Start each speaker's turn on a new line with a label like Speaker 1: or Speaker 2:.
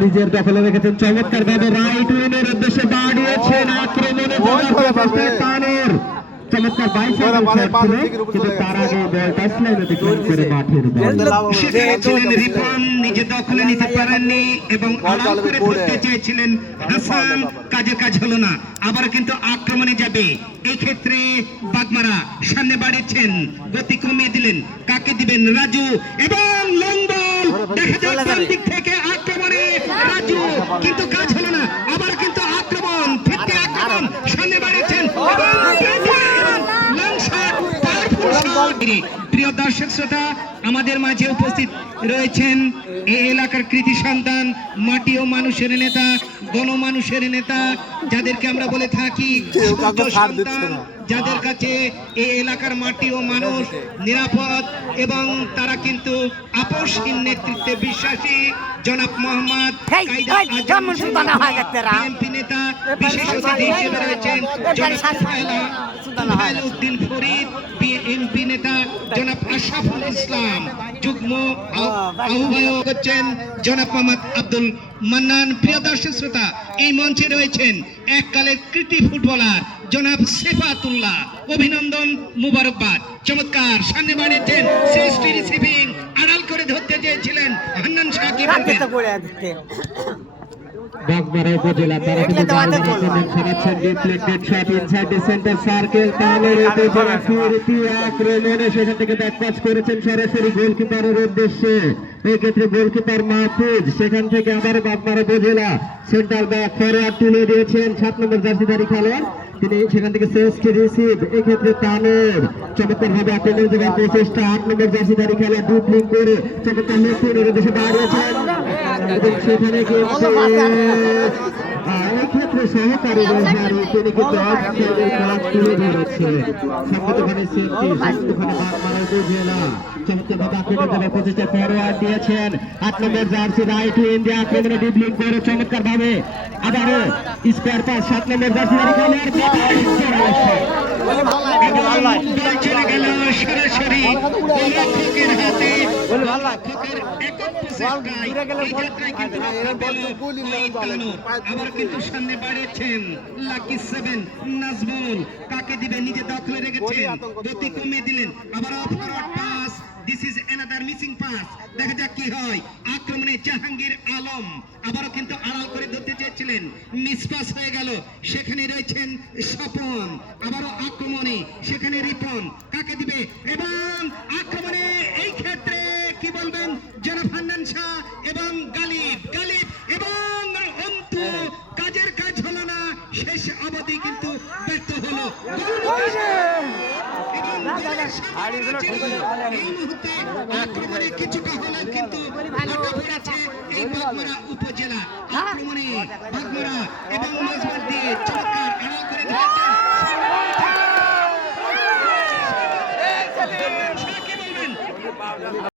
Speaker 1: নিজের দখলে রেখেছেন। চমৎকার ভাবে রাইট উইনের উদ্দেশ্যে বাড়িয়েছেন আক্রমণে যাওয়ার চমৎকার বাইসাইকেল শট ছিল কিন্তু তার আগে বল টাচ লাইনে অতিক্রম করে মাঠের বাইরে
Speaker 2: সেখানে ছিলেন রিপন নিজে দখলে নিতে পারেননি এবং আড়াল করে ধরতে চেয়েছিলেন হাসান। কাজ হলো না। আবার কিন্তু আক্রমণে যাবে। এই ক্ষেত্রে বাগমারা সামনে বাড়িয়েছেন। গতি কমিয়ে দিলেন। কাকে দিবেন? রাজু এবং আক্রমণে কিন্তু কাজ হলো না। আবার কিন্তু আক্রমণ, ফিরতে আক্রমণ, সামনে বাড়িয়েছেন প্রিয় দর্শক, শ্রোতা, আমাদের মাঝে উপস্থিত রয়েছেন এই এলাকার কৃতি সন্তান মাটি ও মানুষের নেতা গণমানুষের নেতা যাদেরকে আমরা বলে থাকি সন্তান যাদের কাছে এই এলাকার মাটি ও মানুষ নিরাপদ এবং তারা কিন্তু আপোষহীন নেতৃত্বে বিশ্বাসী জনাব মোহাম্মদ
Speaker 3: হয়
Speaker 2: নেতা বিশেষ অতিথি হিসেবে রয়েছেন উদ্দিন ফরিদ বিএনপি নেতা জনাব আশরাফুল ইসলাম। যুগ্ম আহ- আহ্বায়ক হচ্ছেন জনাব মোহাম্মদ আব্দুল মান্নান। প্রিয় দর্শক শ্রোতা এই মঞ্চে রয়েছেন এককালের কৃতি ফুটবলার জনাব সেফাতুল্লাহ। অভিনন্দন মুবারকবাদ। চমৎকার সামনে বাড়িয়েছেন শ্রেষ্ঠী রিসিভিং আড়াল করে ধরতে চেয়েছিলেন হান্নান সাকিব
Speaker 1: বাগমারা উপজেলা তারা কিন্তু চালাচ্ছেন deflected shot inside the centre circle তাহলে ফিরতি আক্রমণে সেখান থেকে ব্যাক পাস করেছেন সরাসরি গোলকিপারের উদ্দেশ্যে। এই ক্ষেত্রে গোলকিপার মাহফুজ, সেখান থেকে আবার বাপমারা উপজেলা সেন্টার ব্যাক ফরওয়ার্ড তুলে দিয়েছেন সাত নম্বর জার্সিধারী খেলোয়াড়। তিনি সেখান থেকে সেসকে রিসিভ এক্ষেত্রে তানের চমৎকার ভাবে আক্রমণ দেওয়ার প্রচেষ্টা আট নম্বর জার্সিধারী খেলোয়াড় ডুবলিং করে চমৎকার লক্ষ্যের দেশে দাঁড়িয়েছেন এবং সেখানে কিন্তু আহ, এই ক্ষেত্রে সহকারী রেফারি তিনি কিন্তু অফসাইডের কাজ তুলে ধরেছেন সম্মতভাবে সেফটি সম্মতভাবে বাগমারা উপজেলা চমৎকারভাবে আক্রমণ দেওয়ার প্রচেষ্টা ফরওয়ার্ড দিয়েছেন। আট নম্বর জার্সি রাইট উইন দিয়ে আক্রমণে ডিবলিং করে চমৎকার ভাবে আবারও স্কোয়ার পাস সাত নম্বর জার্সি
Speaker 2: সরাসরি হাতে। আবার কিন্তু সামনে বাড়িয়েছেন। Lucky seven Najmul. কাকে দিবে নিজে দখলে রেখেছেন। গতি কমিয়ে দিলেন। আবার pass this is another missing pass দেখা যাক কি হয়। আক্রমণে জাহাঙ্গীর আলম। আবারও কিন্তু আড়াল করে ধরতে চেয়েছিলেন। মিস পাস হয়ে গেল। সেখানে রয়েছেন স্বপন। আবারও আক্রমণে। সেখানে রিপন। কাকে দিবে? এবং আক্রমণে এই ক্ষেত্রে কি বলবেন শাহ এবং গালিব গালিব এবং অন্তু। কাজের কাজ হলো না শেষ অবধি কিন্তু ব্যর্থ হলো। এই মুহূর্তে আক্রমণে কিছুটা হলেও কিন্তু এই বাগমারা উপজেলা। আক্রমণে বাগমারা এবং মাঝমাঠ দিয়ে চমৎকার